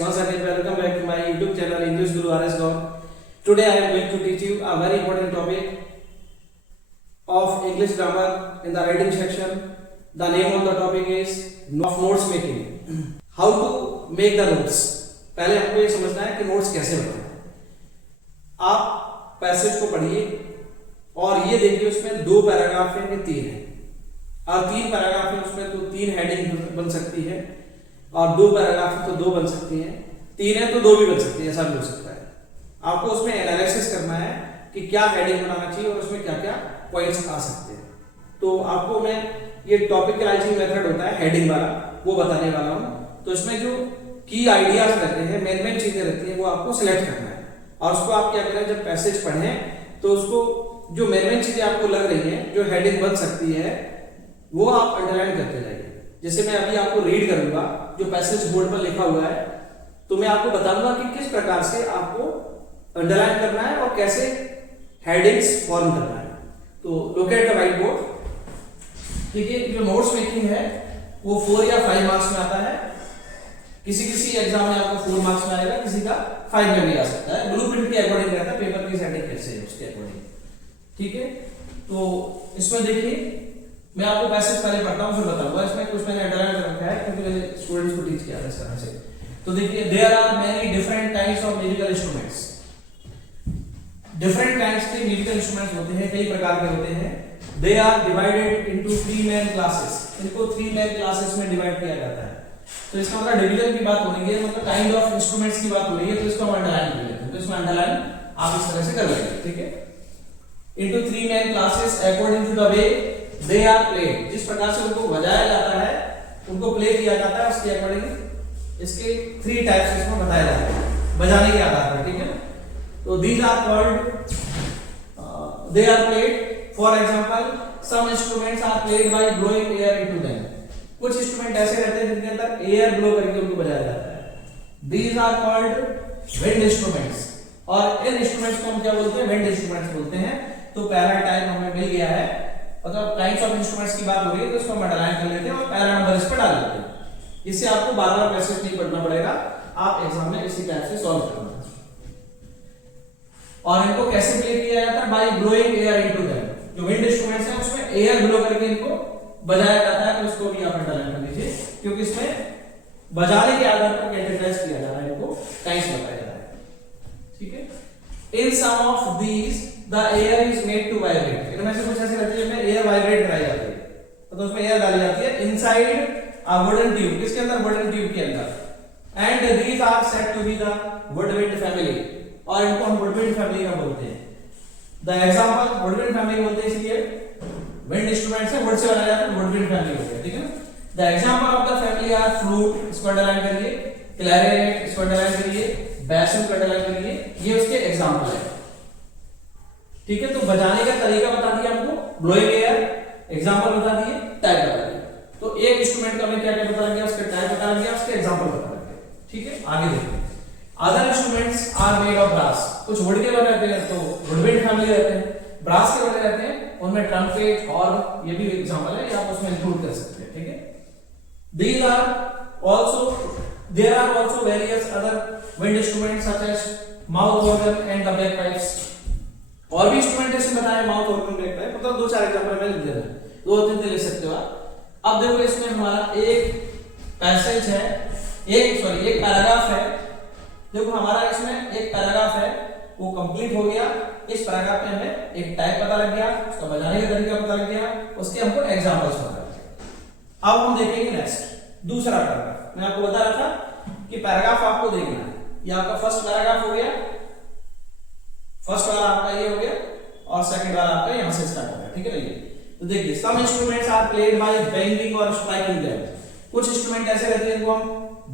once again welcome back to my YouTube channel English Guru RS Gaur. Today I am going to teach you a very important topic of English grammar in the writing section. The name of the topic is of notes making. How to make the notes. पहले हमको ये समझना है कि notes कैसे बनाएं. आप passage को पढ़िए और ये देखिए उसमें 2 पैराग्राफ हैं कि 3 हैं और 3 पैराग्राफ हैं उसमें तो 3 हेडिंग बन सकती है और 2 पैराग्राफ है तो 2 बन सकती हैं, 3 है तो 2 भी बन सकती है, ऐसा भी हो सकता है. आपको उसमें एनालिसिस करना है कि क्या हेडिंग बनाना चाहिए और उसमें क्या क्या पॉइंट्स आ सकते हैं. तो आपको मैं ये टॉपिकलाइजिंग मेथड होता है हेडिंग वाला वो बताने वाला हूँ. तो इसमें जो की आइडियाज रहते हैं, मेन चीजें रहती हैं वो आपको सिलेक्ट करना है और उसको आप क्या करें जब पैसेज पढ़ें तो उसको जो मेन चीजें आपको लग रही हैं जो हेडिंग बन सकती है वो आप अंडरलाइन करते जाइए. जैसे मैं अभी आपको रीड करूंगा जो पैसेज बोर्ड पर लिखा हुआ है तो मैं आपको बताऊंगा कि किस प्रकार से आपको अंडरलाइन करना है और कैसे हेडिंग्स फॉर्म करना है. तो look at the white board. ठीक है, जो नोट्स मेकिंग है वो 4 या 5 मार्क्स में आता है. किसी एग्जाम में आपको 4 मार्क्स में आएगा, किसी का 5 में भी आ सकता है. ब्लूप्रिंट के अकॉर्डिंग रहता है, पेपर की सेटिंग कैसे है उसके अकॉर्डिंग. ठीक है, तो इसमें देखिए मैं आपको पैसेज पहले पढ़ता हूं फिर बताऊंगा. इसमें कुछ मैंने अंडरलाइन कर रखा है क्योंकि मैंने स्टूडेंट्स को टीच किया है इस तरह से. तो देखिए there are many different kinds of musical instruments. Different kinds के म्यूजिकल इंस्ट्रूमेंट्स होते हैं, कई प्रकार के होते हैं. They are divided into 3 main classes. इनको 3 मेन क्लासेस में डिवाइड किया जाता है. तो इसका मतलब डिवीजन की बात हो रही है, मतलब काइंड ऑफ इंस्ट्रूमेंट्स की बात हो रही है. तो इसको हम अंडरलाइन कर लेते हैं. तो इसमें अंडरलाइन आप इस तरह से कर लेंगे. ठीक है, into 3 main classes according to the way they are played. जिस प्रकार से उनको बजाया जाता है, उनको प्ले किया जाता है, उसके अकॉर्डिंग इसके 3 टाइप्स इसमें बताए जाते हैं बजाने के आधार पर. ठीक है, तो these are called they are played. For example some instruments are played by blowing air into them. कुछ इंस्ट्रूमेंट ऐसे रहते हैं जिनके अंदर एयर ब्लो करके उनको बजाया जाता है. These are called wind instruments. और इन इंस्ट्रूमेंट्स को हम क्या बोलते हैं? विंड इंस्ट्रूमेंट्स बोलते हैं. तो पहला टाइप हमें मिल गया है, मतलब काइंड्स ऑफ इंस्ट्रूमेंट्स की बात हो रही है तो इसको हम अंडरलाइन कर लेते हैं और पहला नंबर इस पर डाल देते हैं. इससे आपको बार-बार पैसेज नहीं पढ़ना पड़ेगा, आप एग्जाम में इसी टाइप से सॉल्व करना. और इनको कैसे प्ले किया जाता है? By blowing air into them. जो विंड इंस्ट्रूमेंट्स हैं उसमें एयर ब्लो करके इनको बजाया जाता है. तो इसको भी आप अंडरलाइन कर लीजिए क्योंकि इसमें बजाने के आधार पर कैटेगराइज किया जा रहा है, इनको टाइप्स बताया जा रहा है. ठीक है, in some of these the air is made to vibrate. इनमें से कुछ ऐसी रहती है जिसमें एयर वाइब्रेट कराई जाती है, तो उसमें एयर डाली जाती है इनसाइड अ वुडन ट्यूब. किसके अंदर? वुडन ट्यूब के अंदर. And these are said to be the woodwind family. और इनको हम वुडविंड फैमिली का बोलते हैं. द एग्जांपल वुडविंड फैमिली बोलते हैं इसलिए विंड इंस्ट्रूमेंट से वुड से बनाया जाता है, वुडविंड फैमिली हो गया. ठीक है, the example of the family are flute. इसको अंडरलाइन करिए. क्लैरिनेट इसको अंडरलाइन करिए. बैसन को अंडरलाइन करिए. ये उसके एग्जांपल है. ठीक है, तो बजाने का तरीका बता दिया हमको, ब्लोइंग एयर, एग्जांपल बता दिए, टाइप बता दिया. तो एक इंस्ट्रूमेंट का मैं क्या क्या बता दिया, उसका टाइप बता दिया, उसके एग्जांपल बता दिया. ठीक है, आगे देखते हैं. Other instruments are made of brass. कुछ वुड के बने रहते हैं तो वुडविंड फैमिली रहते हैं. ब्रास के बने रहते हैं, उनमें ट्रम्पेट और ये भी एग्जांपल है, आप उसमें इंक्लूड कर सकते हैं. ठीक है, these are also there are also various other wind instruments such as mouth organ and the bagpipes. और भी इंस्ट्रूमेंटेशन बताया, माउथ ऑर्गन, बैकपाइप, मतलब 2-4 एग्जांपल मैं लिख देता हूं, 2-3 लिख सकते हो आप. अब देखो इसमें हमारा एक पैसेज है, एक पैराग्राफ है. देखो हमारा इसमें एक पैराग्राफ है वो कंप्लीट हो गया. इस पैराग्राफ में हमें एक टाइप पता लग गया, उसका बजाने का तरीका पता लग गया, उसके हमको एग्जांपल्स पता लग गए. अब हम देखेंगे नेक्स्ट दूसरा पैराग्राफ. मैं आपको बता रहा था कि पैराग्राफ आपको देखना है. ये आपका फर्स्ट पैराग्राफ हो गया. फर्स्ट वाला आपका ये हो गया और सेकंड वाला आपका यहां से स्टार्ट हो गया. ठीक है, तो देखिए some instruments are played by banging और स्ट्राइकिंग देम. कुछ इंस्ट्रूमेंट ऐसे रहते हैं जिनको हम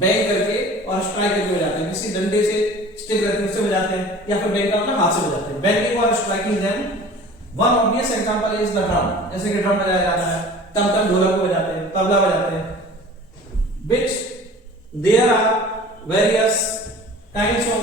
बैंग करके और स्ट्राइक करके बजाते हैं. किसी डंडे से स्टिक रहती है उससे बजाते हैं या फिर बैंग का मतलब हाथ से बजाते हैं. बैंगिंग और striking them. One obvious example is the drum. जैसे कि ड्रम बजाया जाता है, तम ढोलक को बजाते हैं, तबला बजाते हैं. which there are various kinds of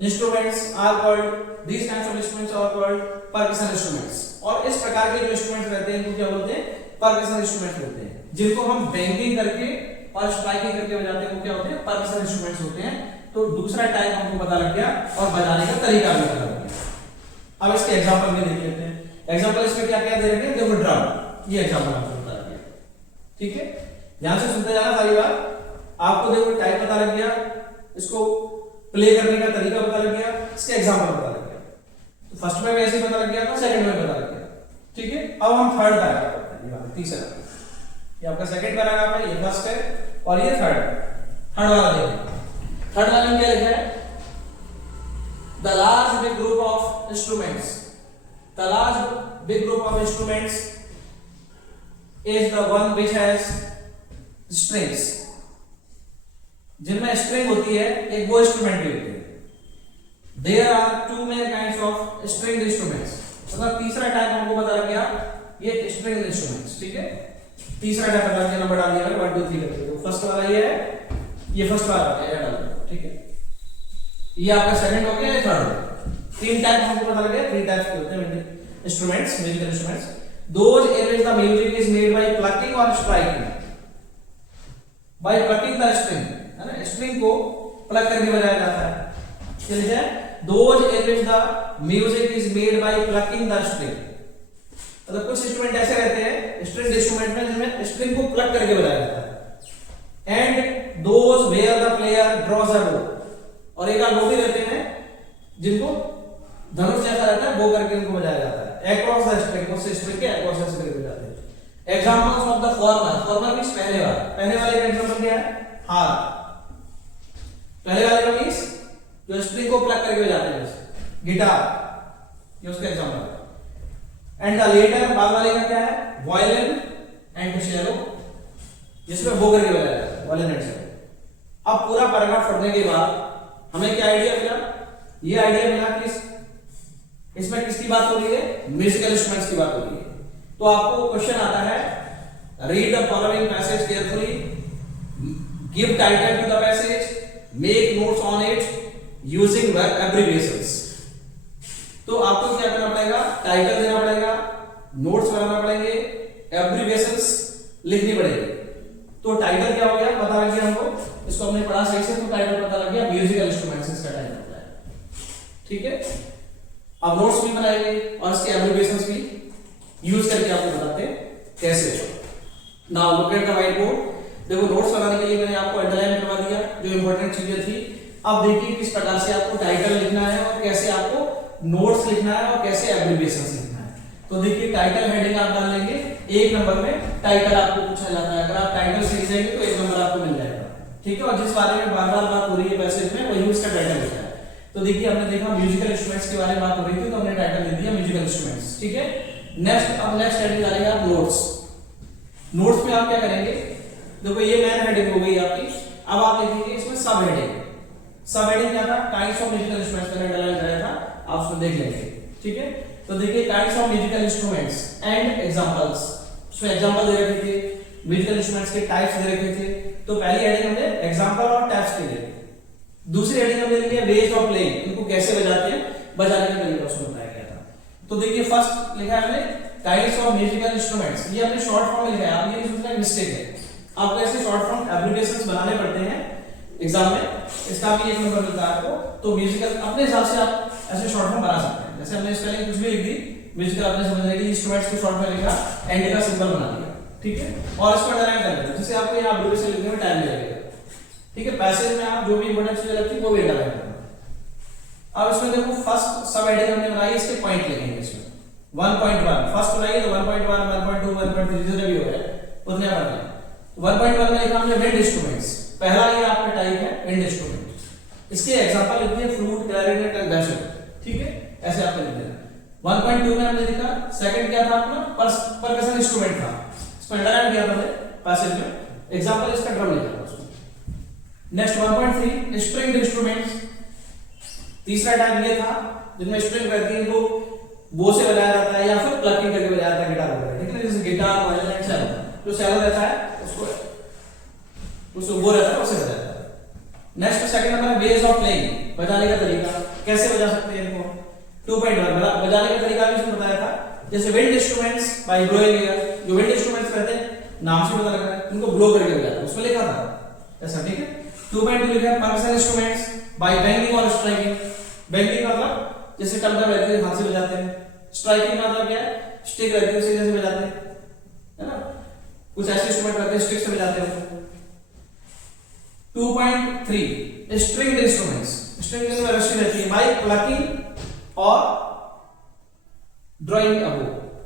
instruments are called, these kinds of instruments are called percussion instruments. और इस प्रकार के जो इंस्ट्रूमेंट्स रहते हैं इनको क्या बोलते हैं? परकशन इंस्ट्रूमेंट्स बोलते हैं, जिनको हम बैंगिंग करके और स्ट्राइकिंग करके बजाते हैं वो क्या होते हैं, परकशन इंस्ट्रूमेंट्स होते हैं। तो दूसरा टाइप हमको पता लग गया और बजाने का तरीका भी पता लग गया। अब इसके एग्जांपल भी देख लेते हैं। एग्जांपल इसमें क्या क्या दे रखे हैं, देखो ड्रम, ये एग्जांपल आपको बता दिया, ठीक है। ध्यान से सुनते जाना सारी बात। आपको देखो टाइप पता लग गया, इसको प्ले करने का तरीका पता लग गया, इसके एग्जांपल पता लग गया। तो फर्स्ट में ऐसे ही पता लग गया था, सेकंड में पता लग गया, ठीक है। अब हम थर्ड पैराग्राफ पढ़ते हैं, ये वाला तीसरा, ये आपका सेकंड पैराग्राफ है, ये फर्स्ट है और ये थर्ड वाला देखिए। थर्ड वाले में क्या लिखा है, the large big group of instruments, the large big group of instruments is the one which has strings. जिनमें स्ट्रिंग होती है एक वो इंस्ट्रूमेंट भी होते हैं। There are two main kinds of string instruments. मतलब तीसरा टाइप हमको पता लग गया, ये स्ट्रिंग इंस्ट्रूमेंट्स, ठीक है। तीसरा टाइप पता लग गया, नंबर डाल दिया 1 2 3 करके। तो फर्स्ट वाला ये है, ये फर्स्ट वाला है, ये डाल दो, ठीक है। ये आपका सेकंड हो गया, ये थर्ड हो गया। तीन टाइप हमको पता लग गया, 3 टाइप्स के होते हैं instruments, musical instruments. Those in which the music is made by plucking और striking, by plucking the string, है ना, स्ट्रिंग को प्लग करके बजाया जाता है। चलिए, those in which the music is made by plucking the string. मतलब कुछ इंस्ट्रूमेंट ऐसे रहते हैं स्ट्रिंग इंस्ट्रूमेंट में जिनमें स्ट्रिंग को प्लग करके बजाया जाता है। And those where the player draws a bow, और एक आध वो भी रहते हैं जिनको धनुष जैसा रहता है, वो करके इनको बजाया जाता है। अक्रॉस द स्ट्रिंग, उस स्ट्रिंग के अक्रॉस ऐसे करके बजाते हैं। Examples of the former, farmer means पहले वाला, पहले वाले का एग्जांपल क्या है, हाथ। पहले वाले का मींस जो स्ट्रिंग को प्लग करके बजाते हैं, जैसे गिटार, ये उसका एग्जांपल है। एंड द लेटर, बाद वाले का क्या है, वायलिन एंड चेलो, जिसमें वो करके बजाया जाता है, वायलिन एंड चेलो। अब पूरा पैराग्राफ पढ़ने के बाद हमें क्या आइडिया मिला, ये आइडिया मिला कि इसमें किसकी बात हो रही है, म्यूजिकल इंस्ट्रूमेंट्स की बात हो रही है। तो आपको क्वेश्चन आता है, read the following passage carefully, give title to the passage, make notes on it using abbreviations. तो आपको क्या करना पड़ेगा, टाइटल देना पड़ेगा, नोट्स बनाना पड़ेंगे, एब्रिविएशंस लिखनी पड़ेगी। तो टाइटल क्या हो गया, पता लग गया हमको, इसको हमने पढ़ा सही से, तो टाइटल पता लग गया, म्यूजिकल इंस्ट्रूमेंट्स इसका टाइटल होता है, ठीक है। अब नोट्स भी बनाएंगे और इसके एब्रिविएशंस भी यूज करके आपको बताते हैं कैसे। Now look at the white board. देखो नोट्स बनाने के लिए मैंने आपको अंडरलाइन करवा दिया जो इंपॉर्टेंट चीजें थी। अब देखिए किस प्रकार से आपको टाइटल लिखना है और कैसे आपको नोट्स लिखना है और कैसे एब्रिविएशंस लिखना है। तो देखिए टाइटल हेडिंग आप डाल लेंगे, 1 नंबर में टाइटल आपको पूछा जाता है। अगर आप टाइटल सीख जाएंगे तो 1 नंबर आपको मिल जाएगा, ठीक है। और जिस बारे में बार बार बात हो रही है पैसेज में, वही उसका टाइटल लिखा है। तो देखिए हमने देखा म्यूजिकल इंस्ट्रूमेंट्स के बारे में बात हो रही थी, तो हमने टाइटल दे दिया म्यूजिकल इंस्ट्रूमेंट्स, ठीक है। अब नेक्स्ट हेडिंग डालेंगे आप नोट्स। नोट्स में आप क्या करेंगे, देखो ये मेन हेडिंग हो गई आपकी। अब आप लिखेंगे इसमें सब हेडिंग। सब हेडिंग क्या था, काइंड्स ऑफ म्यूजिकल इंस्ट्रूमेंट्स मैंने अंडरलाइन कराया था, आप उसमें देख लेंगे, ठीक है। तो देखिए kinds of musical instruments and examples, उसमें एग्जांपल दे रखे थे, म्यूजिकल इंस्ट्रूमेंट्स के टाइप्स दे रखे थे। तो पहली हेडिंग हमने एग्जांपल और टाइप्स के लिए, दूसरी हेडिंग हमने लिखी है वेज ऑफ प्लेइंग, इनको कैसे बजाते हैं, बजाने का तरीका उसमें बताया गया था। तो देखिए फर्स्ट लिखा है हमने काइंड्स ऑफ म्यूजिकल इंस्ट्रूमेंट्स, ये हमने शॉर्ट फॉर्म में लिखा है, आप ये नहीं सोचना मिस्टेक है, आपको ऐसे शॉर्ट फॉर्म एब्रिविएशंस बनाने पड़ते हैं एग्जाम में, इसका भी 1 नंबर मिलता है आपको। तो म्यूजिकल अपने हिसाब से आप ऐसे शॉर्ट फॉर्म बना सकते हैं। जैसे हमने इसके लिए कुछ भी लिख दी, म्यूजिकल आपने समझने के लिए इंस्ट्रूमेंट्स को शॉर्ट में लिखा, एंड का सिंबल बना दिया, ठीक है। और इसको अंडरलाइन कर लेते हैं, जैसे आपको यहां एब्रिविएशन लिखने में टाइम लगेगा, ठीक है। पैसेज में आप जो भी इंपॉर्टेंट चीजें लगती है वो भी अंडरलाइन करना। अब इसमें देखो फर्स्ट सब हेडिंग हमने बनाई, इसके पॉइंट लिखेंगे इसमें 1.1 फर्स्ट बनाइए तो 1.1 1.2 1.3 जितने भी हो गए उतने पढ़ना है। 1.1 में लिखा हमने विंड इंस्ट्रूमेंट्स, पहला ये आपका टाइप है विंड इंस्ट्रूमेंट। इसके एग्जांपल लिख दिए फ्लूट, क्लैरिनेट एंड बैशन, ठीक है, ऐसे आपको लिख देना। 1.2 में हमने लिखा सेकंड क्या था अपना, परकशन इंस्ट्रूमेंट था, इसको अंडरलाइन किया था हमने पैसेज में, एग्जांपल इसका ड्रम लिखा था उसमें। नेक्स्ट 1.3 स्ट्रिंग इंस्ट्रूमेंट्स, तीसरा टाइप ये था जिनमें स्ट्रिंग रहती है, इनको बो से बजाया जाता है या फिर प्लकिंग करके बजाया जाता है गिटार वगैरह, ठीक है। जैसे गिटार, वायलिन एंड चेलो, जो चेलो रहता है उसको वो रहता है उसे बजाया जाता है। Next second number ways of playing, बजाने का तरीका, कैसे बजा सकते हैं इनको। 2.1 बजाने का तरीका भी इसमें बताया था, जैसे wind instruments by blowing air, जो विंड इंस्ट्रूमेंट्स रहते हैं नाम से पता लग रहा है, उनको ब्लो करके बजाते हैं, उसमें लिखा था ऐसा, ठीक है। 2.2 लिखा है परकशन इंस्ट्रूमेंट्स बाय बैंगिंग और स्ट्राइकिंग। बैंगिंग का मतलब जैसे टमटम रहती है हाथ से बजाते हैं, स्ट्राइकिंग का मतलब क्या है, स्टिक रहती है उसे जैसे बजाते हैं, है ना। कुछ ऐसे इंस्ट्रूमेंट रहते हैं स्टिक से बजाते हैं। 2.3 स्ट्रिंग्ड इंस्ट्रूमेंट्स। स्ट्रिंग में रस्सी रहती है बाय प्लकिंग और ड्राइंग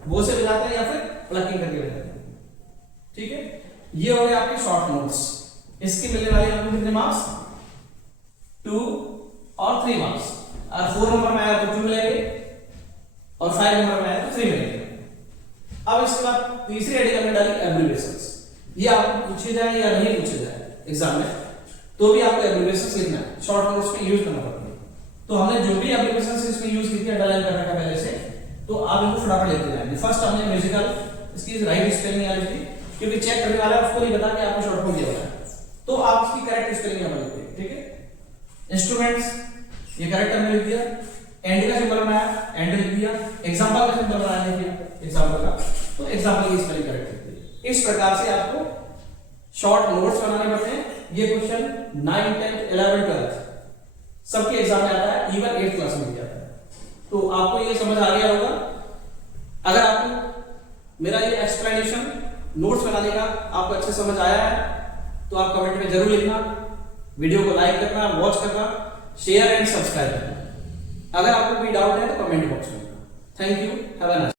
वो से बजाते हैं या फिर प्लकिंग करके बजाते हैं, ठीक है। ये हो गए आपके शॉर्ट नोट्स। इसके मिलने वाले आपको कितने मार्क्स, 2 और 3 मार्क्स। और 4 नंबर में आया तो 2 मिलेंगे और 5 नंबर में आया तो 3 मिलेंगे। अब इसके बाद तीसरी हेडिंग हमने डाली एब्रिविएशंस। ये आपको पूछे जाए या नहीं पूछे जाए एग्जाम में, तो भी आपको एब्रिविएशंस लिखना है, शॉर्ट नोट्स में यूज करना पड़ता है। तो हमने जो भी एब्रिविएशंस इसमें यूज की थी अंडरलाइन करने का पहले से, तो आप इनको फटाफट लेते जाएंगे। फर्स्ट हमने म्यूजिकल, इसकी राइट स्पेलिंग आ रही थी, क्योंकि चेक करने वाला उसको नहीं पता कि आपको शॉर्ट फॉर्म दिया हुआ है, तो आप इसकी करेक्ट स्पेलिंग यहाँ लिखते हैं, ठीक है। इंस्ट्रूमेंट्स ये करेक्ट हमने लिख दिया, एंड का सिंबल बनाया, एंड लिख दिया, एग्जांपल का सिंबल बनाया लिख दिया एग्जांपल का, तो एग्जांपल की स्पेलिंग करेक्ट लिख दी। इस प्रकार से आपको शॉर्ट नोट्स बनाने पड़ते हैं। ये क्वेश्चन 9, 10, 11, 12 सबके एग्जाम में आता है, इवन 8th क्लास में भी आता है। तो आपको ये समझ आ गया होगा। अगर आपको मेरा ये एक्सप्लेनेशन नोट्स बनाने का आपको अच्छे समझ आया है तो आप कमेंट में जरूर लिखना, वीडियो को लाइक करना, वॉच करना, शेयर एंड सब्सक्राइब करना। अगर आपको कोई डाउट है तो कमेंट बॉक्स में। Thank you, have a nice.